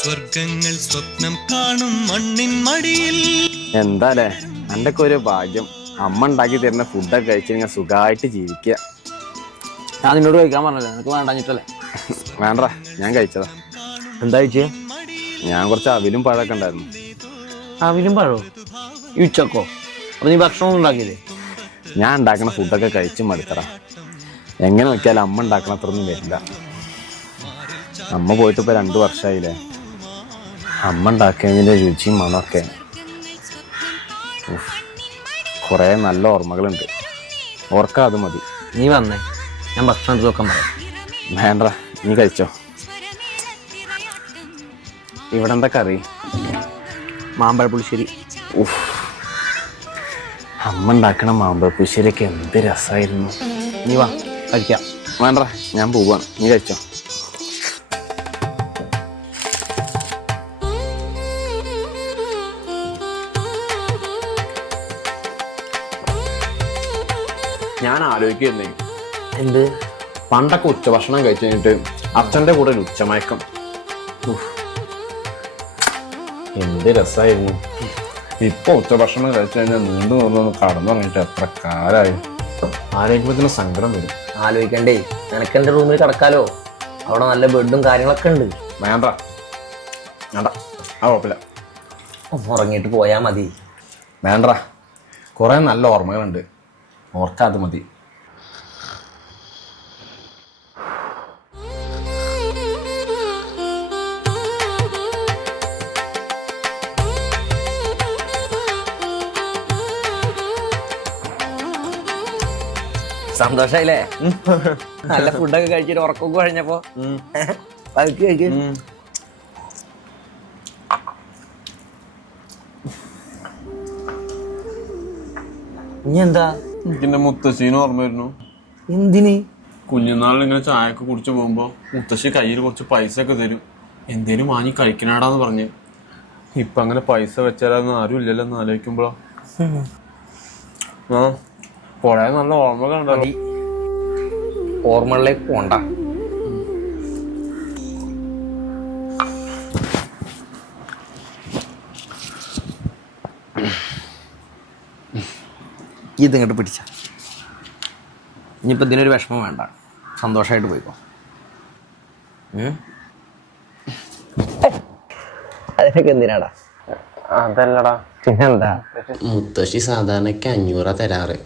സ്വർഗങ്ങൾ സ്വപ്നം കാണും മണ്ണിൻ മടിയിൽ. എന്താലേ എൻ്റെ ഒക്കെ ഒരു ഭാഗ്യം. അമ്മ ഉണ്ടാക്കി തരുന്ന ഫുഡൊക്കെ കഴിച്ച് നിങ്ങൾ സുഖമായിട്ട് ജീവിക്കുക. ഞാൻ നിന്നോട് കഴിക്കാൻ പറഞ്ഞല്ലേ, നിനക്ക് വേണ്ടാഞ്ഞിട്ടല്ലേ? വേണ്ട, ഞാൻ കഴിച്ചതാ. എന്താ കഴിച്ചേ? ഞാൻ കുറച്ച് അവിലും പഴമൊക്കെ ഉണ്ടായിരുന്നു. അവിലും പഴോ? ഈ ഉച്ചക്കോ? അപ്പൊ നീ ഭക്ഷണം ഉണ്ടാക്കിയില്ലേ? ഞാൻ ഉണ്ടാക്കുന്ന ഫുഡൊക്കെ കഴിച്ച് മടുത്തറ. എങ്ങനെ നോക്കിയാലും അമ്മ ഉണ്ടാക്കണ അത്രയൊന്നും വരില്ല. അമ്മ പോയിട്ട് ഇപ്പോൾ 2 വർഷമായില്ലേ. അമ്മ ഉണ്ടാക്കിയതിൻ്റെ രുചിയും മണമൊക്കെ കുറേ നല്ല ഓർമ്മകളുണ്ട്. ഓർക്കാം, അത് മതി. നീ വന്നേ, ഞാൻ ഭക്ഷണം എടുത്ത് വെക്കാൻ പറയാം. വേണ്ട, നീ കഴിച്ചോ. ഇവിടെ എന്താ കറി? മാമ്പഴ പുളിശ്ശേരി. അമ്മ ഉണ്ടാക്കണ മാമ്പഴ പുളിശ്ശേരിയൊക്കെ എന്ത് രസമായിരുന്നു. നീ വാ കഴിക്കാം. വേണ്ട, ഞാൻ പോവാണ്, നീ കഴിച്ചോ. ഞാൻ ആലോചിക്കുന്നേ, എന്ത്? പണ്ടൊക്കെ ഉച്ചഭക്ഷണം കഴിച്ചു കഴിഞ്ഞിട്ട് അച്ഛൻ്റെ കൂടെ ഒരു ഉച്ചമയക്കം. എന്ത് രസമായിരുന്നു. ഇപ്പൊ ഉച്ചഭക്ഷണം കഴിച്ചു കഴിഞ്ഞാൽ നീണ്ടു നിന്നൊന്ന് കടന്നു തുടങ്ങിയിട്ട് എത്ര കാലമായി. ആലോചിക്കുമ്പോഴത്തേനും സങ്കടം വരും. ആലോചിക്കണ്ടേ, നിനക്ക് എൻ്റെ റൂമിൽ കിടക്കാലോ, അവിടെ നല്ല ബെഡും കാര്യങ്ങളൊക്കെ ഉണ്ട്. വേണ്ട വേണ്ട, ആ കുഴപ്പമില്ല, ഉറങ്ങിയിട്ട് പോയാൽ മതി. വേണ്ട, കുറേ നല്ല ഓർമ്മകളുണ്ട്, ഓർക്കാതെ മതി. സന്തോഷായില്ലേ? നല്ല ഫുഡൊക്കെ കഴിച്ചിട്ട് ഉറക്കൊക്കെ കഴിഞ്ഞപ്പോ കഴിക്കും. ഇനി എന്താ? എനിക്കെന്റെ മുത്തശ്ശീന് ഓർമ്മ വരുന്നു. എന്തിന്? കുഞ്ഞുനാളിൽ ഇങ്ങനെ ചായയൊക്കെ കുടിച്ചു പോകുമ്പോ മുത്തശ്ശി കയ്യിൽ കുറച്ച് പൈസ ഒക്കെ തരും, എന്തേലും വാങ്ങി കഴിക്കണാടാന്ന് പറഞ്ഞ്. ഇപ്പൊ അങ്ങനെ പൈസ വെച്ചാലൊന്നും ആരും ഇല്ലല്ലോ എന്ന് ആലോചിക്കുമ്പോഴോ ആ കൊറേ നല്ല ഓർമ്മകളുണ്ടല്ലോ. ഓർമ്മകളിലേക്ക് പോണ്ട. ഇതിങ്ങോട്ട് പിടിച്ച ഇനിയിപ്പോൾ ഇതിനൊരു വിഷമം വേണ്ട, സന്തോഷമായിട്ട് പോയിക്കോ. അതിനൊക്കെ എന്തിനാടാ? അതല്ലടാ, പിന്നെന്താ? മുത്തശ്ശി സാധാരണക്ക് 500 തരാറ്.